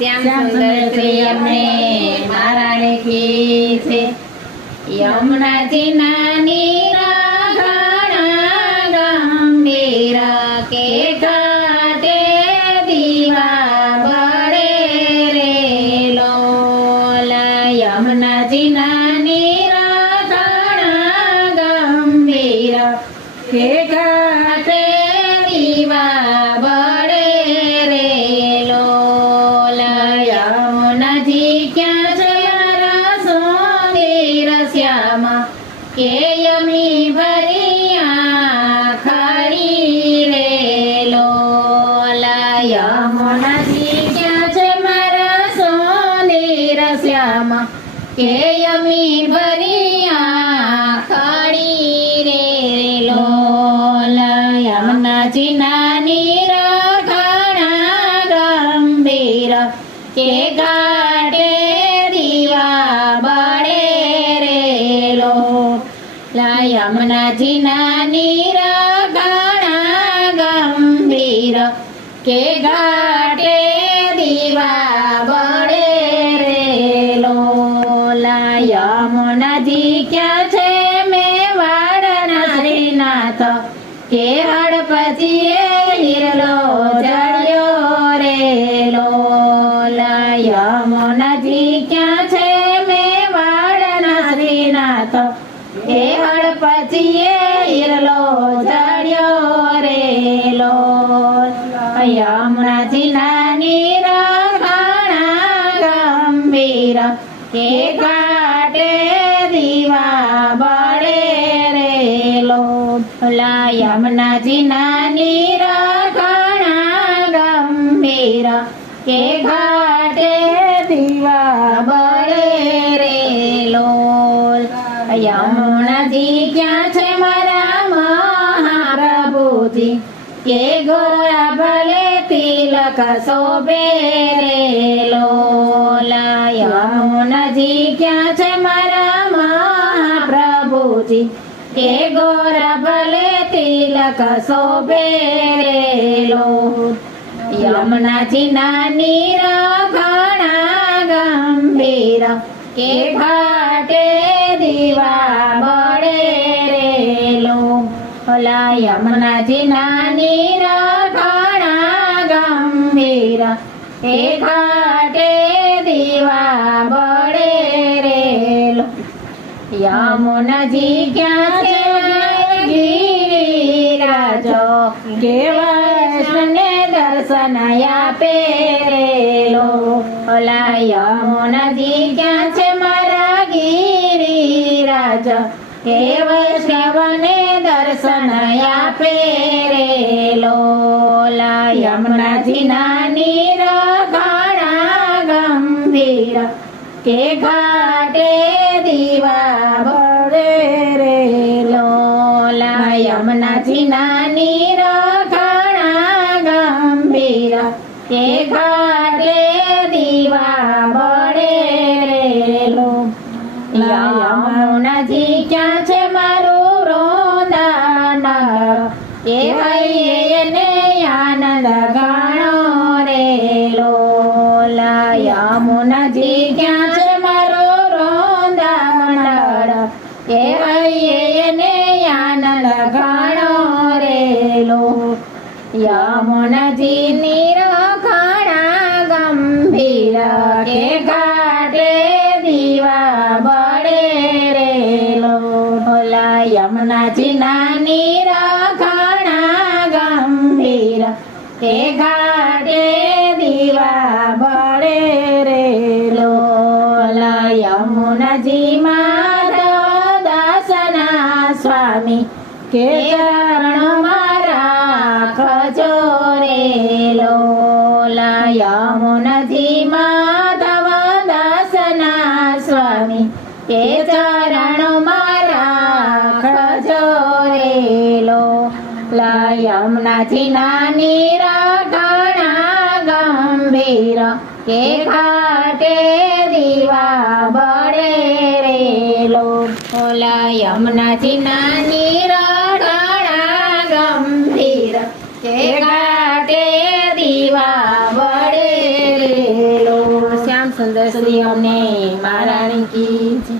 શ્યામ સુંદર શ્રી અમને મહારાણી કી છે. યમુનાજીના નીરા ઘણા ગંભીર કે ઘાટે દીવા બળે રે લોલ. યમુનાજીના નીરા ઘણા ગંભીર કે ઘાટે દીવા બળે રે લોલ. યમુનાજી ક્યાં છે મારા સુંદર શ્યામ કે યમી ભરિયા ખરી રે લોલ. યમુનાજી ક્યાં છે મારા સુંદર શ્યામ કે યમી ભરિયા ખરી રે લોલ. યમુનાજીના નીરા ઘણા ગંભીર કે ઘાટે દીવા બળે રે લોલ. યમુનાજીના નીરા ઘણા ગંભીર કે ઘાટે દીવા બળે રે લોલ. યમુનાજી ક્યાં છે મેવાડના શ્રીનાથ કે હડપચીએ હિરલો જડ્યો રે લોલ. યમુનાજી ક્યાં છે મેવાડના શ્રીનાથ કે હડપચીએ હિરલો જડ્યો રે લોલ. યમુનાજીના નીરા ઘણા ગંભીર કે ઘાટે દીવા બળે રે લોલ. યમુનાજીના નીરા ઘણા ગંભીર કે ઘાટે દીવા બળે રે લોલ. યમુનાજી ક્યાં છે મારા મહાપ્રભુજી કે ગોરા ભલે તિલક શોભે રે લોલ. યમુનાજી ક્યાં છે મારા મહાપ્રભુજી કે ગોરા ભલે તિલક શોભે રે લોલ. યમુનાજીના નીરા ઘણા ગંભીર કે ઘાટે દીવા બળે રે લોલ. યમુનાજીના નીરા ઘણા ગંભીર કે ઘાટે દીવા બળે રે લોલ. યમુનાજી ક્યાં છે ગિરિરાજો કે વૈષ્ણવને દર્શન આપે રે લોલ. યમુનાજી ક્યાં છે મારા ગિરિરાજ કે વૈષ્ણવને દર્શન આપે રે લોલ. યમુનાજીના નીરા ઘણા ગંભીર કે ઘાટે દીવા બળે રે લોલ. યમુનાજીના નીરા ઘણા ગંભીર કે ઘાટે દીવા બળે રે લોલ. યમુનાજી ક્યાં છે મારું રોંદાણ કે હૈયે એને આનંદ ગાણો રે લોલ. યમુનાજી ક્યાં છે મારો રોંદાણ કે હૈયે એને આનંદ ગાણો રે લોલ. યમુનાજી નીરા ઘણા ગંભીર કે ઘાટે દીવા બળે રે લોલ. યમુનાજીના નીરા ઘણા ગંભીર કે ઘાટે દીવા બળે રે લોલ. યમુનાજી માધવ દાસના સ્વામી કે ચરણોમાં રાખજો રે લોલ. યમુનાજી માધવ દાસના સ્વામી કે ચરણોમાં રાખજો રે લોલ. યમુનાજીના નીરા ઘણા ગંભીર કે ઘાટે દીવા બળે રે લોલ. યમુનાજીના નીરા ઘણા ગંભીર કે ઘાટે દીવા બળે રે લોલ. સુંદર શ્રી અમને મહારાણી કી જય.